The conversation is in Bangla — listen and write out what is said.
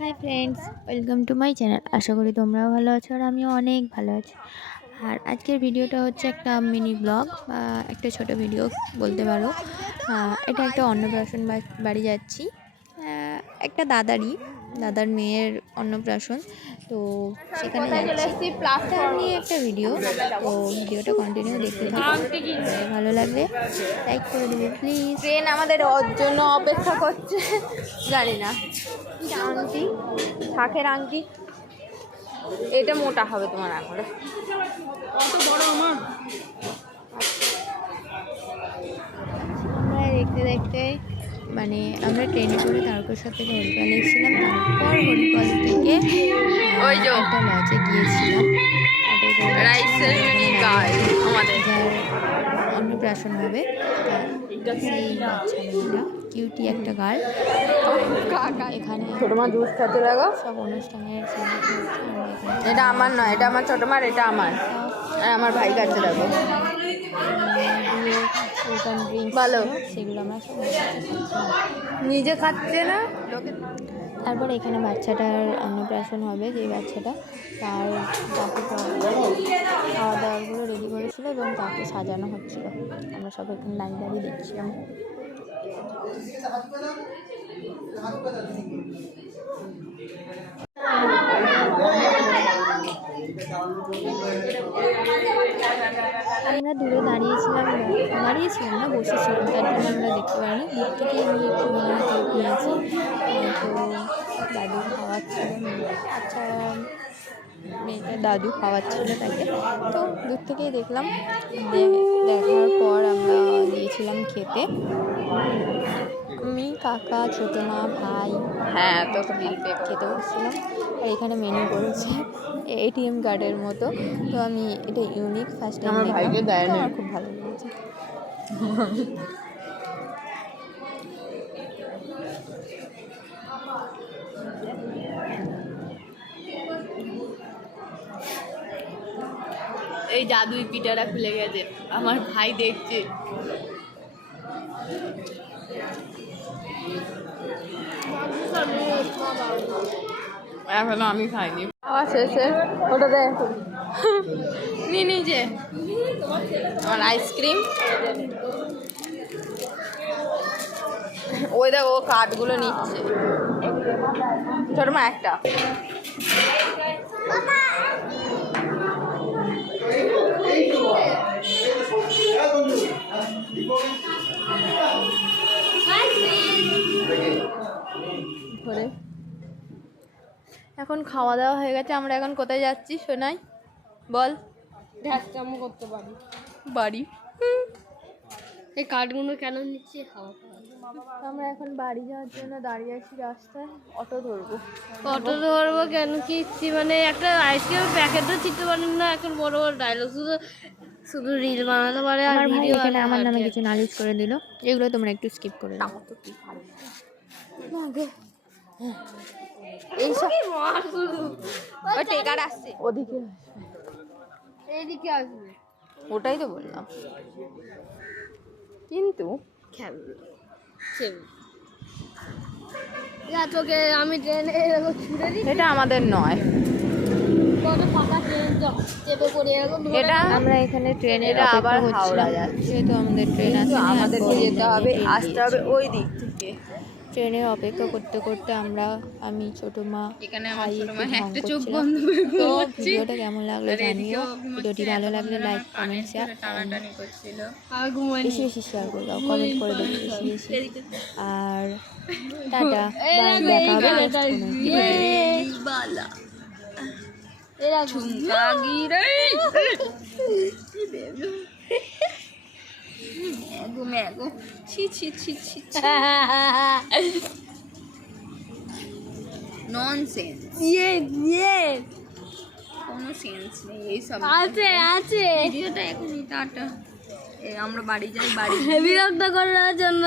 High friends, welcome to my channel. আশা করি তোমরাও ভালো আছো আর আমিও অনেক ভালো আছি। আর আজকের ভিডিওটা হচ্ছে একটা মিনি ব্লগ বা একটা ছোট ভিডিও বলতে পারো। এটা একটা অন্নপ্রাশন বাড়ি যাচ্ছি, একটা দাদার মেয়ের অন্নপ্রাশন। তো সেখানে যাচ্ছি, তা নিয়ে একটা ভিডিও। তো ভিডিওটা কন্টিনিউ দেখতে থাকো, ভালো লাগলে লাইক করে দেবে প্লিজ। ট্রেন আমাদের ওর জন্য অপেক্ষা করছে। জানি না আংটি, শাখের আংটি, এটা মোটা হবে তোমার আঙুলে। আমরা দেখতে দেখতে আমরা ট্রেনে করে তারকেশ্বর থেকে হরিপাল এসেছিলাম। তারপর হরিপাল থেকে ওই যে একটা লজে গিয়েছিলাম, আমাদের যার অন্নপ্রাশন হবে। সেই বাচ্চা মেয়েটা কিউটি একটা গার্ল। এখানে ছোট মা জুস খাতে লাগো। সব অনুষ্ঠানের এটা আমার নয়, এটা আমার ছোট মার, এটা আমার আর আমার ভাই কাছে লাগো। ভালো, সেগুলো আমরা সব নিজে খাচ্ছে না। তারপরে এখানে বাচ্চাটার অন্নপ্রাশন হবে, যে বাচ্চাটা তার তাকে খাওয়া দাওয়াগুলো রেডি করেছিল এবং তাকে সাজানো হচ্ছিল। আমরা সব এখানে দাঁড়িয়ে দেখছিলাম। আমরা দূরে দাঁড়িয়েছিলাম না, বসেছিলাম, তার জন্য আমরা দেখতে পারিনি। দূর থেকে আমি একটু ক্লিপ নিয়েছি। তো দাদু খাওয়াচ্ছিল, আচ্ছা মেয়েটা দাদু খাওয়াচ্ছিল তাকে। তো দূর থেকেই দেখলাম। দেখার পর আমরা দিয়েছিলাম খেতে, আমি, কাকা, ছোটো মা, ভাই। হ্যাঁ, তো খেতে বসছিলাম। আর এখানে মেনু করেছে এটিএম কার্ডের মতো। তো আমি এটা ইউনিক, ফার্স্ট টাইম আমার ভাইকে দেয় না। আমার খুব ভালো লেগেছে। এই জাদুই পিঠাটা খুলে গেছে, আমার ভাই দেখছে। এখনো আমি খাইনি। খাওয়া শেষে ওটা দে নিয়ে নিজে আমার আইসক্রিম। ওই দেখ, ও কাঠগুলো নিচ্ছে। ছোট মা একটা এখন খাওয়া দাওয়া হয়ে গেছে। আমরা এখন কোথায় যাচ্ছি শোনাই, বল। করতে পারি বাড়ি। এই কার্ডগুলো কেন নিচ্ছে? আমরা এখন বাড়ি যাওয়ার জন্য দাঁড়িয়ে আছি রাস্তায়, অটো ধরবো। অটো ধরবো কেন কি মানে একটা আইসক্রিমের প্যাকেটও দিতে পারেন না। এখন বড় বড় ডায়লগ শুধু রিল বানাতে পারে। আর আমার ভাই ভিডিও এখানে আমার নামে কিছু নালিশ করে দিল, এগুলো তোমরা একটু স্কিপ করে দাও। এইসব টেকার আসছে ওদিকে, এইদিকে আসবে। ওটাই তো বললাম। কিন্তু তোকে আমি ট্রেনে এরকম ছুড়ে দিই। এটা আমাদের নয়, কত ফাঁকা ট্রেন চেপে পড়ে এরকম এটা আমরা এখানে ট্রেনের এটা আবার অপেক্ষা হাওড়া করছিলাম, যাচ্ছে। যেহেতু আমাদের ট্রেন আছে, আমাদেরকে যেতে হবে, আসতে হবে ওই দিক থেকে। ট্রেনের অপেক্ষা করতে করতে আমি, ছোটো মা, এখানে ভাই আমার ছোট মা একটু একটা ঢং চোখ করছিলাম। বন্ধ করে তো ঘুমোচ্ছে। ভিডিওটা কেমন লাগলো জানিও। ভিডিওটি ভালো লাগলে লাইক, কমেন্ট, শেয়ার, টানাটানি করছিল। আর ঘুমাইনি। বেশি বেশি শেয়ার করে দাও, কমেন্ট করে দেবে বেশি বেশি। আর টাটা, বাই, দেখা হবে next কোনো ভিডিওতে। বালা এরা ঝুমকা গিরে ম্যাগো ম্যাগো ছি ছি ছি ছি ননসেন্স, কোনো সেন্স নেই এইসব। আছে ভিডিওটা এখনই টাটা। আমরা বাড়ি যাই, বাড়ি বিরক্ত করার জন্য।